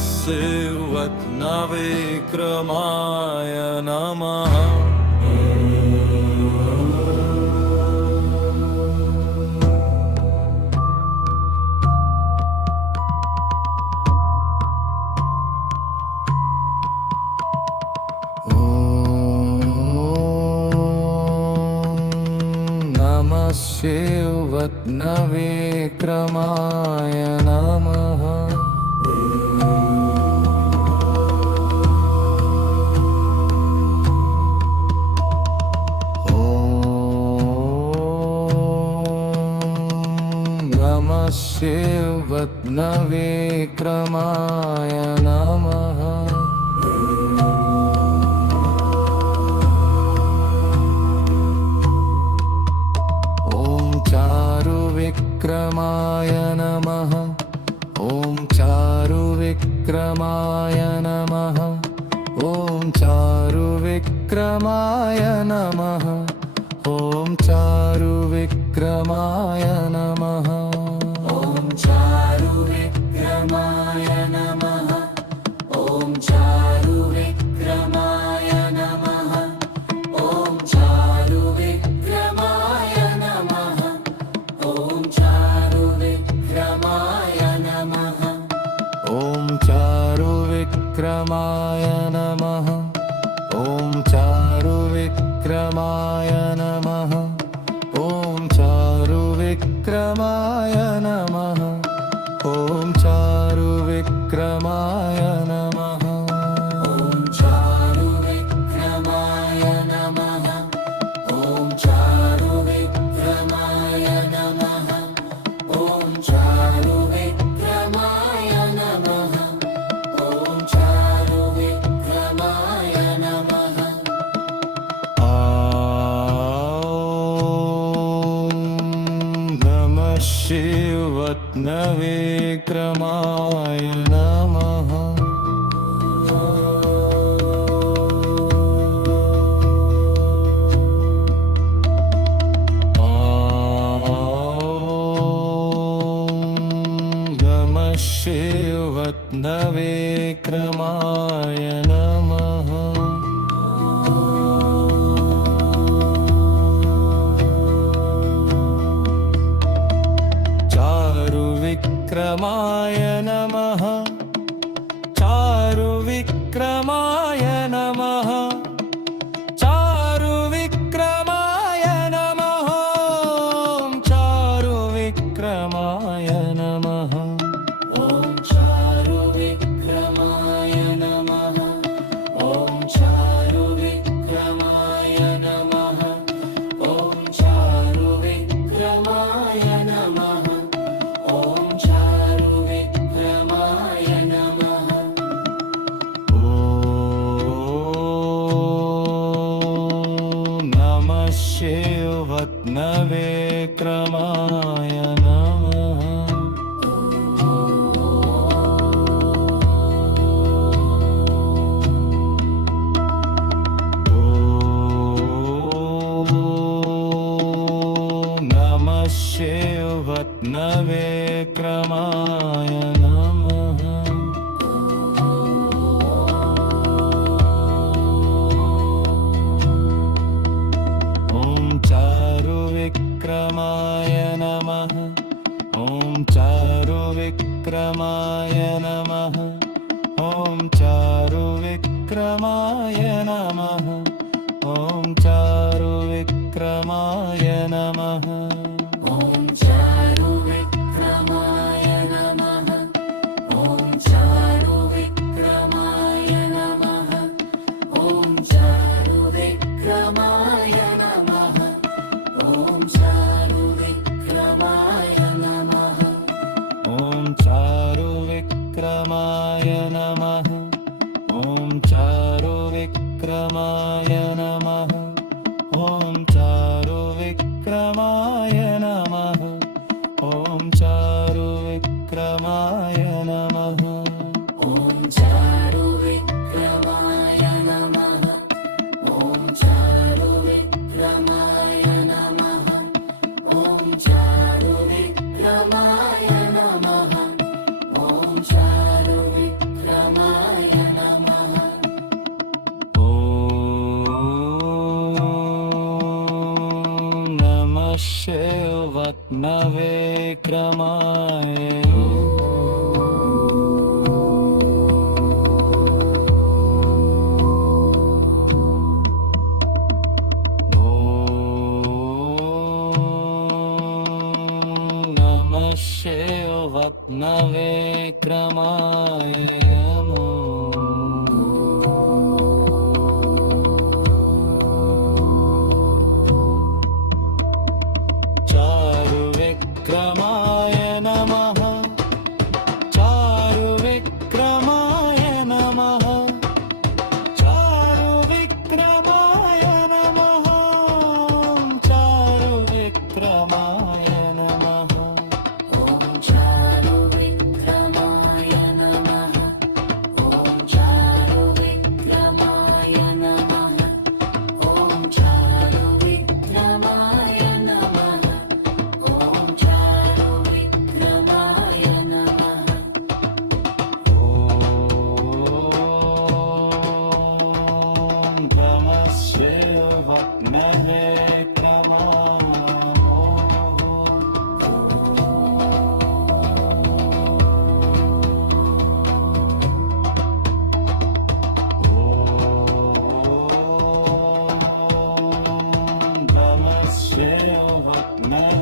शिवत्नविक्रमाय नमः। शिवत्नविक्रमाय नमः। शिवत्नविक्रमाय नमः। चारुविक्रमाय नमः। ॐ चारुविक्रमाय नमः। ॐ चारुविक्रमाय नमः। ॐ चारुविक्रमाय नमः। ॐ चारुविक्रमाय नमः। ॐ चारुविक्रमाय नमः। ॐ चारुविक्रमाय नमः। ॐ चारुविक्रमाय नमः। ॐ चारुविक्रमाय नमः। ॐ चारुविक्रमाय नमः। ॐ चारुविक्रमाय नमः। ॐ चारुविक्रमाय नमः। ॐ चारुविक्रमाय नमः। ॐ चारुविक्रमाय नमः। ॐ चारुविक्रमाय नमः। ॐ चारुविक्रमाय नमः। नमः शिवत्नविक्रमाय नमः। नमः शिवत्नविक्रमाय नमः। चारुविक्रमाय नमः। चारुविक्रमाय नमः। चारुविक्रमाय नमः। चारुविक्रमाय नमः। ॐ चारुविक्रमाय नमः। ॐ चारुविक्रमाय नमः। ॐ चारुविक्रमाय नमः। ॐ चारुविक्रमाय नमः। नमः शिवत्नविक्रमाय नमः। नमः शिवत्नविक्रमाय नमः। ॐ चारुविक्रमाय नमः। ॐ चारुविक्रमाय नमः। ॐ चारुविक्रमाय नमः। ॐ चारुविक्रमाय नमः। ॐ चारुविक्रमाय नमः। ॐ चारुविक्रमाय नमः। ॐ चारुविक्रमाय नमः। ॐ चारुविक्रमाय नमः। ॐ चारुविक्रमाय नमः। ॐ चारुविक्रमाय नमः। ॐ चारुविक्रमाय शिवात्मविक्रमाय ॐ नमः शिवात्मविक्रमाय चारुविक्रमाय नमः चारुविक्रमाय नमः चारुविक्रमाय नमः चारुविक्रमाय नमः ॐ चारुविक्रमाय नमः ॐ चारुविक्रमाय नमः ॐ चारुविक्रमाय नमः ॐ चारुविक्रमाय नमः ॐ नमः शिवात्मविक्रमाय ॐ नमः शिवात्मविक्रमाय